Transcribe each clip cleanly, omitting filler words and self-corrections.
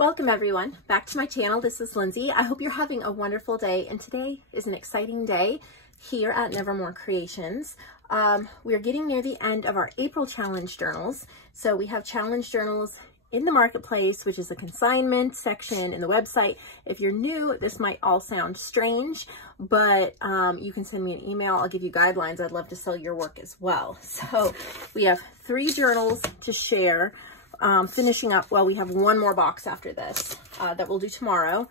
Welcome everyone back to my channel. This is Lindsay. I hope you're having a wonderful day, and today is an exciting day here at Nevermore Creations. We are getting near the end of our April challenge journals. So we have challenge journals in the marketplace, which is a consignment section in the website. If you're new, this might all sound strange, but you can send me an email. I'll give you guidelines. I'd love to sell your work as well. So we have 3 journals to share. Finishing up, well, we have one more box after this that we'll do tomorrow.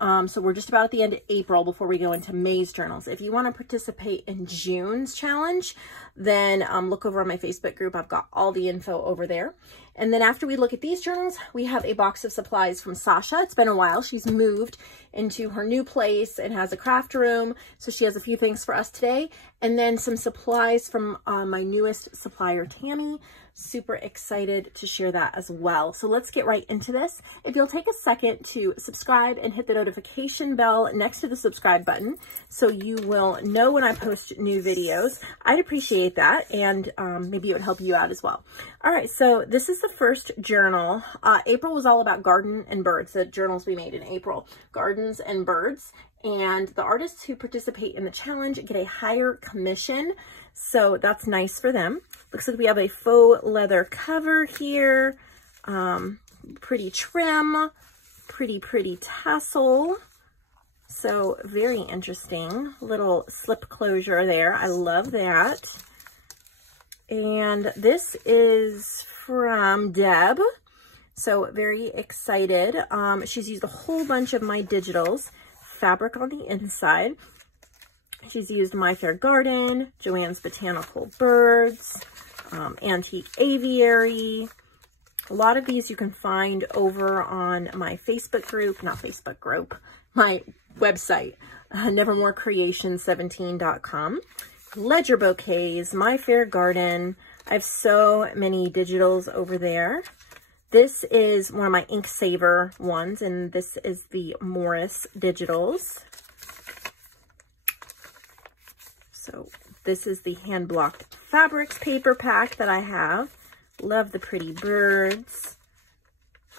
So we're just about at the end of April before we go into May's journals. If you want to participate in June's challenge, then look over on my Facebook group. I've got all the info over there. And then after we look at these journals, we have a box of supplies from Sasha. It's been a while. She's moved into her new place and has a craft room. So she has a few things for us today. And then some supplies from my newest supplier, Tami. Super excited to share that as well. So let's get right into this. If you'll take a second to subscribe and hit the notification bell next to the subscribe button so you will know when I post new videos, I'd appreciate that, and maybe it would help you out as well. All right, so this is the first journal. April was all about garden and birds, the journals we made in April, gardens and birds. And the artists who participate in the challenge get a higher commission, so that's nice for them. Looks like we have a faux leather cover here, pretty trim, pretty tassel. So very interesting, little slip closure there. I love that. And this is from Deb, so very excited. She's used a whole bunch of my digitals, fabric on the inside. She's used My Fair Garden, JoAnn's Botanical Birds, Antique Aviary. A lot of these you can find over on my Facebook group, not Facebook group, my website, nevermorecreation17.com. Ledger Bouquets, My Fair Garden. I have so many digitals over there. This is one of my ink saver ones, and this is the Morris digitals. So this is the hand blocked fabrics paper pack that I have. Love the pretty birds.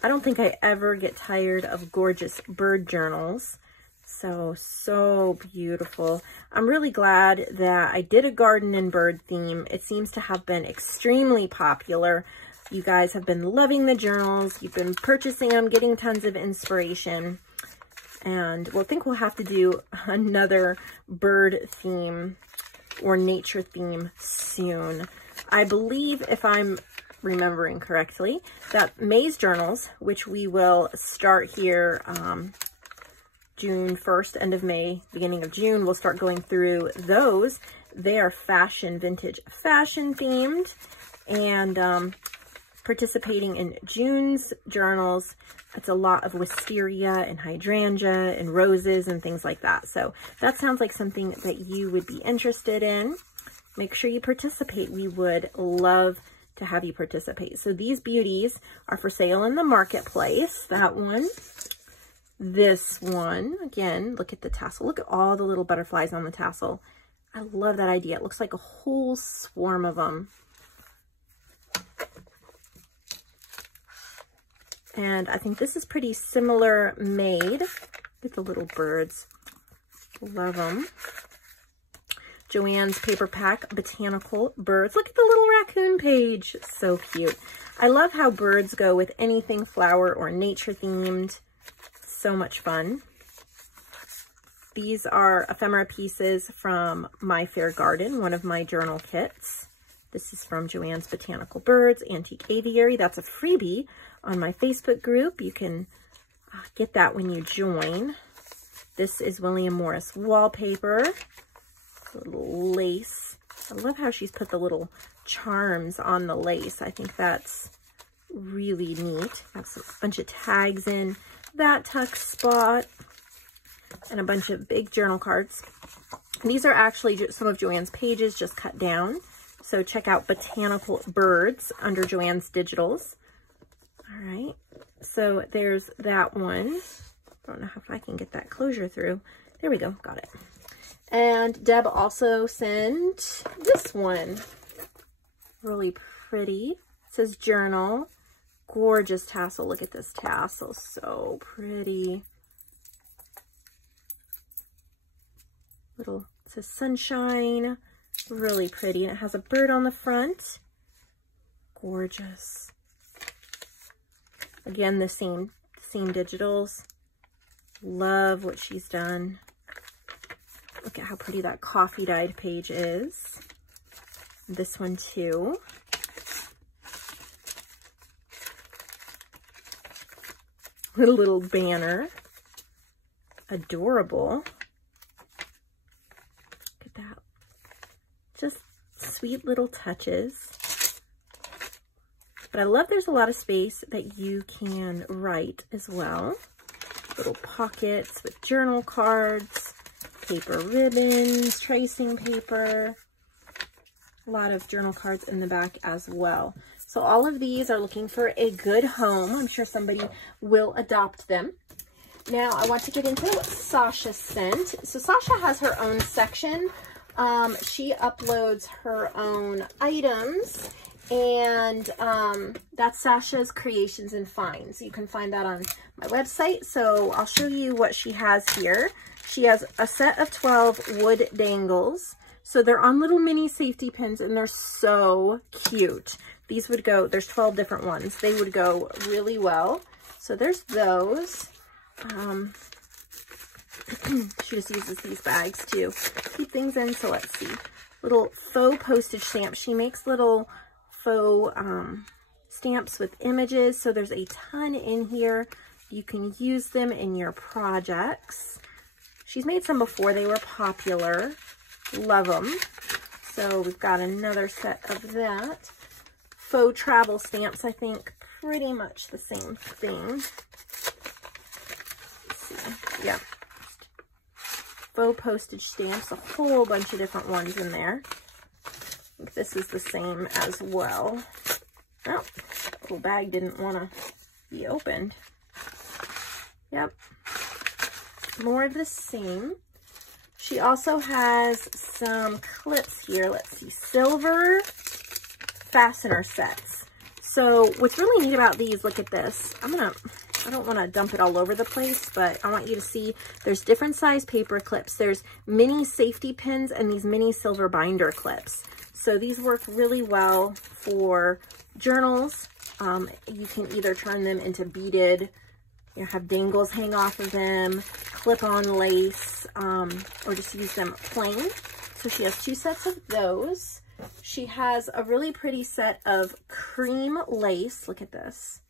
I don't think I ever get tired of gorgeous bird journals. So beautiful. I'm really glad that I did a garden and bird theme. It seems to have been extremely popular. You guys have been loving the journals. You've been purchasing them, getting tons of inspiration. And we'll think we'll have to do another bird theme or nature theme soon. I believe, if I'm remembering correctly, that May's journals, which we will start here June 1st, end of May, beginning of June, we'll start going through those. They are fashion, vintage fashion themed. And participating in June's journals, it's a lot of wisteria and hydrangea and roses and things like that. So that sounds like something that you would be interested in. Make sure you participate. We would love to have you participate. So these beauties are for sale in the marketplace. That one, this one, again, look at the tassel. Look at all the little butterflies on the tassel. I love that idea. It looks like a whole swarm of them. And I think this is pretty similar made with the little birds. Love them. JoAnn's Paper Pack Botanical Birds. Look at the little raccoon page. So cute. I love how birds go with anything flower or nature themed. So much fun. These are ephemera pieces from My Fair Garden, one of my journal kits. This is from JoAnn's Botanical Birds, Antique Aviary. That's a freebie on my Facebook group. You can get that when you join. This is William Morris wallpaper. Little lace. I love how she's put the little charms on the lace. I think that's really neat. Got a bunch of tags in that tuck spot and a bunch of big journal cards. And these are actually some of JoAnn's pages just cut down. So check out Botanical Birds under JoAnn's digitals. All right, so there's that one. Don't know if I can get that closure through. There we go, got it. And Deb also sent this one. Really pretty. It says journal. gorgeous tassel. Look at this tassel, so pretty. Little, it says sunshine, really pretty. And it has a bird on the front. Gorgeous. Again, the same digitals. Love what she's done. Look at how pretty that coffee dyed page is. This one too. With a little banner. Adorable. Look at that. Just sweet little touches. But I love there's a lot of space that you can write as well. Little pockets with journal cards, paper ribbons, tracing paper. A lot of journal cards in the back as well. So all of these are looking for a good home. I'm sure somebody will adopt them. Now I want to get into what Sasha sent. So Sasha has her own section. She uploads her own items, and that's Sasha's Creations and Finds. You can find that on my website. So I'll show you what she has here. She has a set of 12 wood dangles. So they're on little mini safety pins, and they're so cute. These would go, there's 12 different ones. They would go really well. So there's those. She just uses these bags to keep things in. So let's see. Little faux postage stamps. She makes little faux stamps with images. So there's a ton in here. You can use them in your projects. She's made some before. They were popular. Love them. So we've got another set of that. Faux travel stamps, I think pretty much the same thing. Let's see. Yeah. Faux postage stamps, a whole bunch of different ones in there. I think this is the same as well. Oh, little bag didn't want to be opened. Yep. More of the same. She also has some clips here. Let's see, silver fastener sets. So what's really neat about these, look at this. I don't want to dump it all over the place, but I want you to see there's different size paper clips. There's mini safety pins and these mini silver binder clips. So these work really well for journals. You can either turn them into beaded, you know, have dangles hang off of them, clip-on lace, or just use them plain. So she has 2 sets of those. She has a really pretty set of cream lace. Look at this.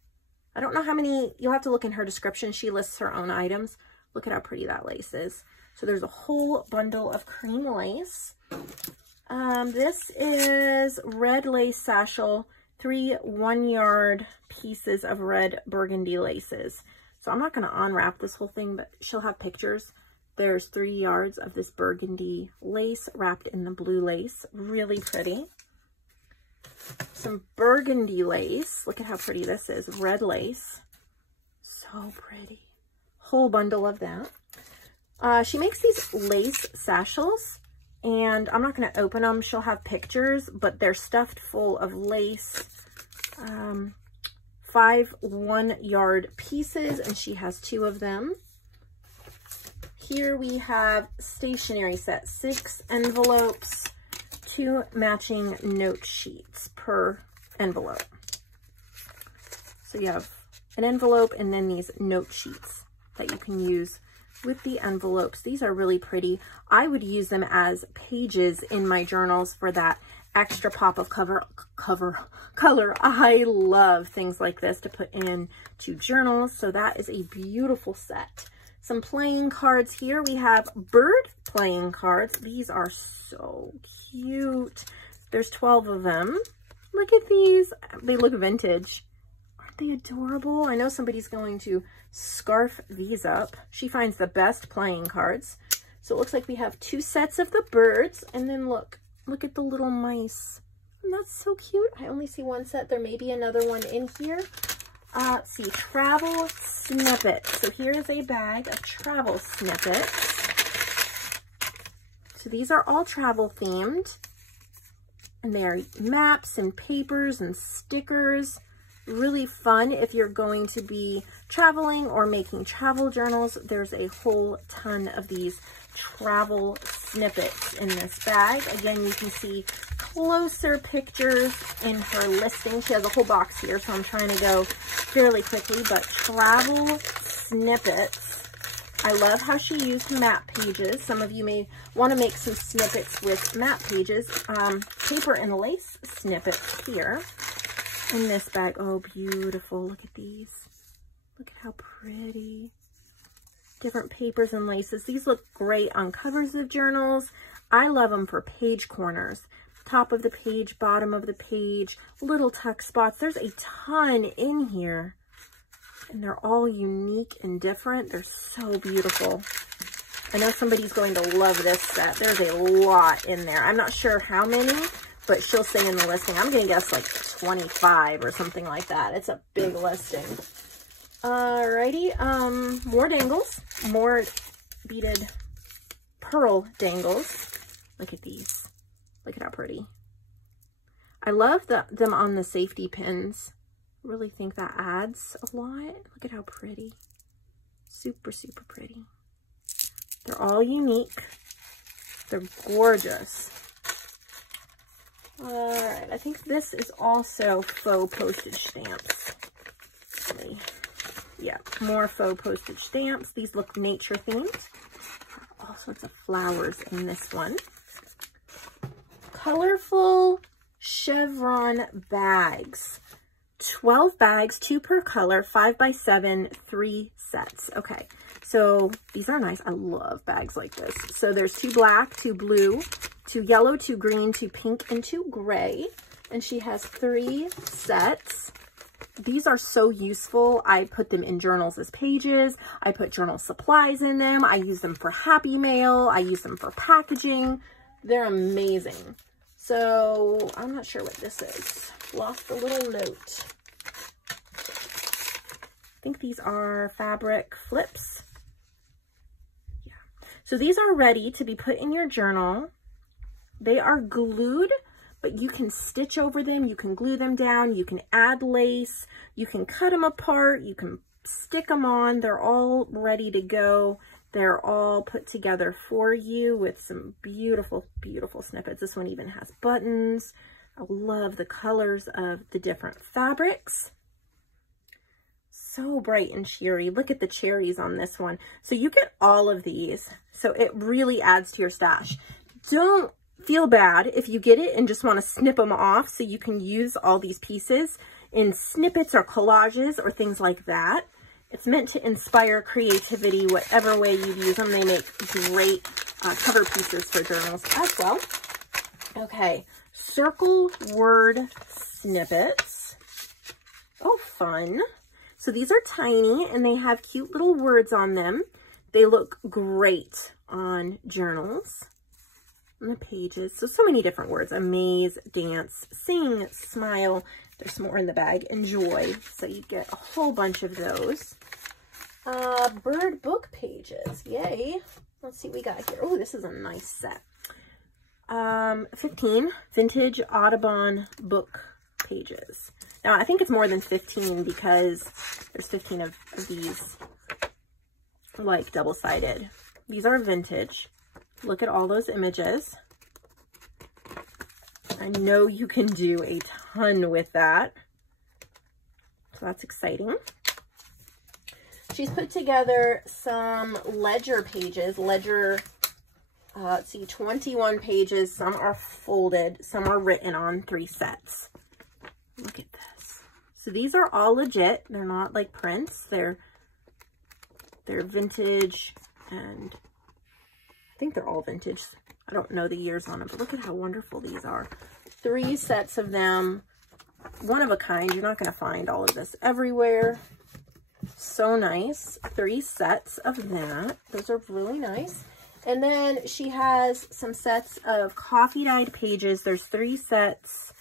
I don't know how many, you'll have to look in her description. She lists her own items. Look at how pretty that lace is. So there's a whole bundle of cream lace. This is red lace satchel, 3 1-yard pieces of red burgundy laces. So I'm not going to unwrap this whole thing, but she'll have pictures. There's 3 yards of this burgundy lace wrapped in the blue lace. Really pretty. Some burgundy lace. Look at how pretty this is. Red lace. So pretty. Whole bundle of that. She makes these lace satchels, and I'm not going to open them. She'll have pictures, but they're stuffed full of lace. 5 1-yard pieces, and she has 2 of them. Here we have stationery set, 6 envelopes, 2 matching note sheets per envelope. So you have an envelope and then these note sheets that you can use with the envelopes. These are really pretty. I would use them as pages in my journals for that extra pop of color. I love things like this to put in to journals. So that is a beautiful set. Some playing cards here. We have bird playing cards. These are so cute. There's 12 of them. Look at these. They look vintage. Aren't they adorable? I know somebody's going to scarf these up. She finds the best playing cards. So it looks like we have 2 sets of the birds. And then look at the little mice. And that's so cute. I only see 1 set. There may be another one in here. Let's see, travel snippets. So here is a bag of travel snippets. So these are all travel themed, and they are maps and papers and stickers. Really fun if you're going to be traveling or making travel journals. There's a whole ton of these travel snippets in this bag. Again, you can see closer pictures in her listing. She has a whole box here, so I'm trying to go fairly quickly, but travel snippets. I love how she used map pages. Some of you may want to make some snippets with map pages. Paper and lace snippets here in this bag. Oh, beautiful. Look at these. Look at how pretty. Different papers and laces. These look great on covers of journals. I love them for page corners. Top of the page, bottom of the page, little tuck spots. There's a ton in here. And they're all unique and different. They're so beautiful. I know somebody's going to love this set. There's a lot in there. I'm not sure how many, but she'll say in the listing. I'm going to guess like 25 or something like that. It's a big listing. Alrighty, more dangles. More beaded pearl dangles. Look at these. Look at how pretty. I love them on the safety pins. Really think that adds a lot. Look at how pretty. Super, super pretty. They're all unique. They're gorgeous. All right, I think this is also faux postage stamps. Yeah, more faux postage stamps. These look nature themed. All sorts of flowers in this one. Colorful chevron bags. 12 bags, 2 per color, 5 by 7, 3 sets. Okay, so these are nice. I love bags like this. So there's 2 black, 2 blue, 2 yellow, 2 green, 2 pink, and 2 gray. And she has 3 sets. These are so useful. I put them in journals as pages. I put journal supplies in them. I use them for happy mail. I use them for packaging. They're amazing. So I'm not sure what this is. Lost a little note. I think these are fabric flips. Yeah. So these are ready to be put in your journal. They are glued, but you can stitch over them. You can glue them down. You can add lace. You can cut them apart. You can stick them on. They're all ready to go. They're all put together for you with some beautiful, beautiful snippets. This one even has buttons. I love the colors of the different fabrics. So bright and cheery. Look at the cherries on this one. So you get all of these. So it really adds to your stash. Don't feel bad if you get it and just want to snip them off so you can use all these pieces in snippets or collages or things like that. It's meant to inspire creativity, whatever way you use them. They make great cover pieces for journals as well. Okay, circle word snippets. Oh, fun. So these are tiny and they have cute little words on them. They look great on journals, on the pages. So many different words. Amaze, dance, sing, smile. There's more in the bag. Enjoy. So you get a whole bunch of those. Bird book pages. Yay. Let's see what we got here. Oh, this is a nice set. 15 vintage Audubon book pages. Now, I think it's more than 15 because there's 15 of these, like double-sided. These are vintage. Look at all those images. I know you can do a ton with that. So that's exciting. She's put together some ledger pages. Ledger, let's see, 21 pages. Some are folded, some are written on, 3 sets. Look at this. So these are all legit. They're not like prints. They're vintage, and I think they're all vintage. I don't know the years on them, but look at how wonderful these are. 3 sets of them, one of a kind. You're not going to find all of this everywhere. So nice. 3 sets of that. Those are really nice. And then she has some sets of coffee dyed pages. There's 3 sets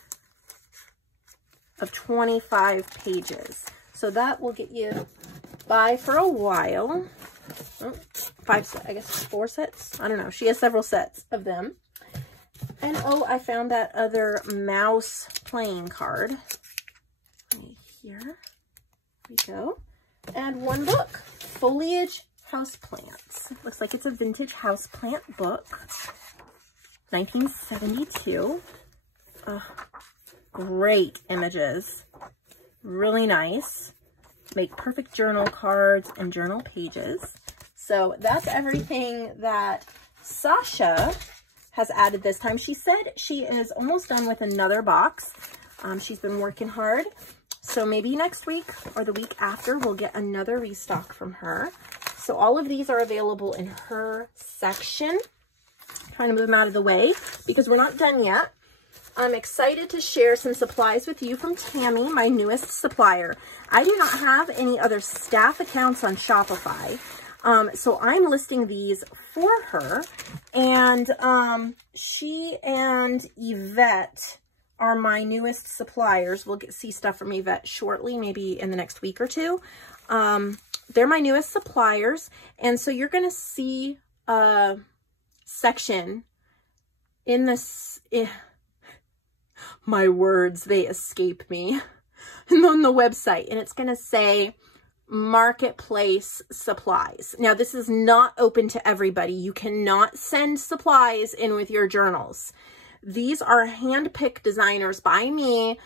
of 25 pages. So that will get you by for a while. Oh, 5 sets, I guess 4 sets. I don't know. She has several sets of them. And oh, I found that other mouse playing card right here. There we go. And one book, Foliage Houseplants. Looks like it's a vintage houseplant book. 1972. Great images. Really nice. Make perfect journal cards and journal pages. So that's everything that Sasha has added this time. She said she is almost done with another box. She's been working hard. So maybe next week or the week after, we'll get another restock from her. So all of these are available in her section. Trying to move them out of the way because we're not done yet. I'm excited to share some supplies with you from Tami, my newest supplier. I do not have any other staff accounts on Shopify. So I'm listing these for her. And she and Yvette are my newest suppliers. We'll see stuff from Yvette shortly, maybe in the next week or two. They're my newest suppliers. And so you're going to see a section in this... my words, they escape me, on the website. And it's going to say Marketplace Supplies. Now, this is not open to everybody. You cannot send supplies in with your journals. These are hand-picked designers by me.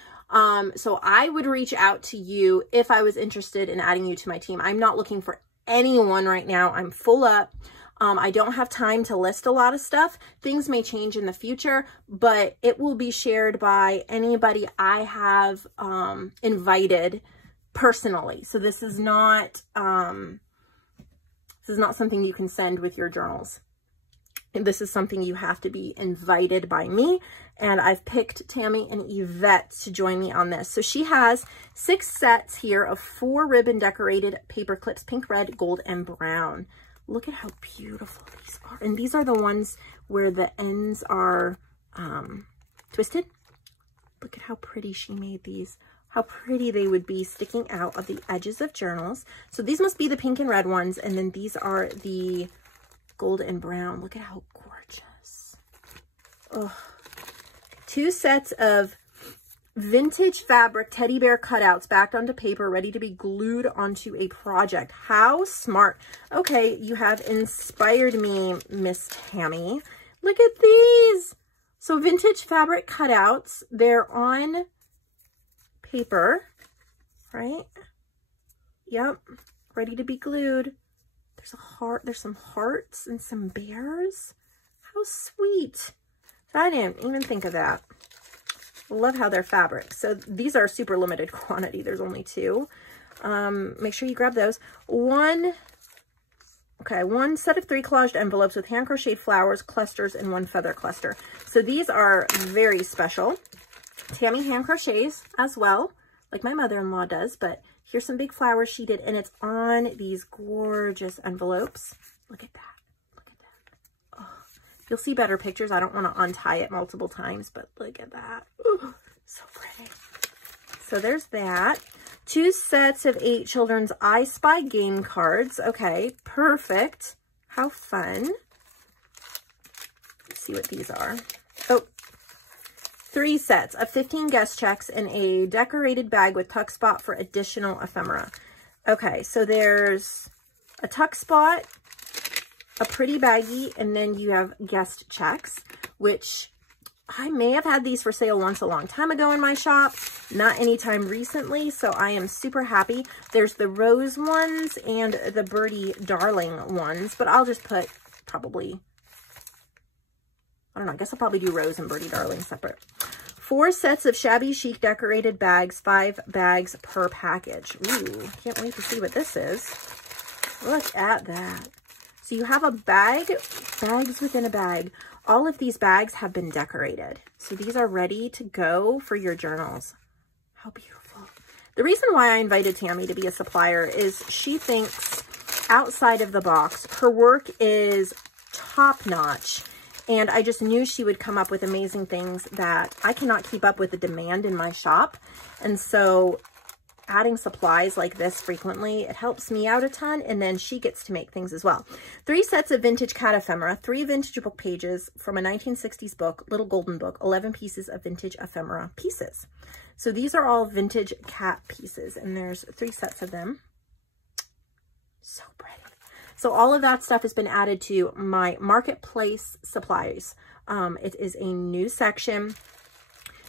So I would reach out to you if I was interested in adding you to my team. I'm not looking for anyone right now. I'm full up. I don't have time to list a lot of stuff. Things may change in the future, but it will be shared by anybody I have invited personally. So this is not something you can send with your journals. This is something you have to be invited by me. And I've picked Tami and Yvette to join me on this. So she has 6 sets here of 4 ribbon decorated paper clips, pink, red, gold, and brown. Look at how beautiful these are. And these are the ones where the ends are twisted. Look at how pretty she made these. How pretty they would be sticking out of the edges of journals. So these must be the pink and red ones. And then these are the gold and brown. Look at how gorgeous. Oh. 2 sets of vintage fabric teddy bear cutouts backed onto paper, ready to be glued onto a project. How smart. Okay, you have inspired me, Miss Tami. Look at these. So vintage fabric cutouts. They're on paper, right? Yep, ready to be glued. There's a heart. There's some hearts and some bears. How sweet. I didn't even think of that. Love how they're fabric. So these are super limited quantity. There's only 2. Make sure you grab those. One set of 3 collaged envelopes with hand crocheted flowers, clusters, and 1 feather cluster. So these are very special. Tami hand crochets as well, like my mother-in-law does, but here's some big flowers she did, and it's on these gorgeous envelopes. Look at that. You'll see better pictures. I don't want to untie it multiple times, but look at that. Ooh, so pretty. So there's that. 2 sets of 8 children's I Spy game cards. Okay, perfect. How fun. Let's see what these are. Oh, 3 sets of 15 guest checks in a decorated bag with tuck spot for additional ephemera. Okay, so there's a tuck spot, a pretty baggie, and then you have guest checks, which I may have had these for sale once a long time ago in my shop, not anytime recently, so I am super happy. There's the rose ones and the birdie darling ones, but I'll just put probably, I don't know, I guess I'll probably do rose and birdie darling separate. 4 sets of shabby chic decorated bags, 5 bags per package. Ooh, can't wait to see what this is. Look at that. So you have a bag, bags within a bag. All of these bags have been decorated. So these are ready to go for your journals. How beautiful. The reason why I invited Tami to be a supplier is she thinks outside of the box, her work is top-notch. And I just knew she would come up with amazing things that I cannot keep up with the demand in my shop. And so adding supplies like this frequently, it helps me out a ton, and then she gets to make things as well. 3 sets of vintage cat ephemera, 3 vintage book pages from a 1960s book, Little Golden Book, 11 pieces of vintage ephemera pieces. So these are all vintage cat pieces, and there's 3 sets of them. So pretty. So all of that stuff has been added to my marketplace supplies. It is a new section.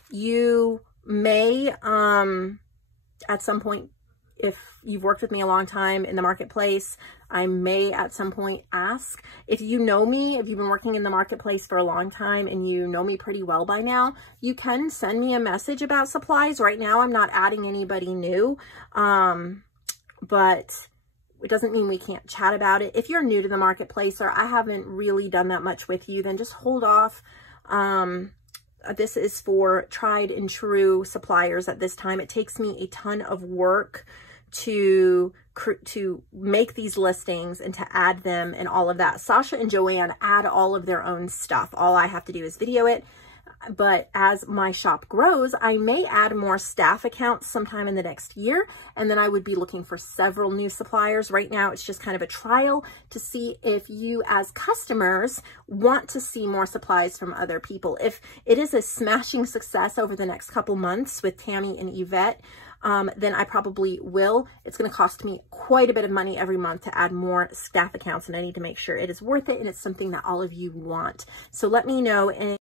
You may, at some point, if you've worked with me a long time in the marketplace, I may at some point ask. If you know me, if you've been working in the marketplace for a long time and you know me pretty well by now, you can send me a message about supplies. Right now, I'm not adding anybody new, but it doesn't mean we can't chat about it. If you're new to the marketplace or I haven't really done that much with you, then just hold off. This is for tried and true suppliers at this time. It takes me a ton of work to make these listings and to add them and all of that. Sasha and JoAnn add all of their own stuff. All I have to do is video it. But as my shop grows, I may add more staff accounts sometime in the next year. And then I would be looking for several new suppliers. Right now, it's just kind of a trial to see if you as customers want to see more supplies from other people. If it is a smashing success over the next couple months with Tami and Yvette, then I probably will. It's going to cost me quite a bit of money every month to add more staff accounts, and I need to make sure it is worth it and it's something that all of you want. So let me know.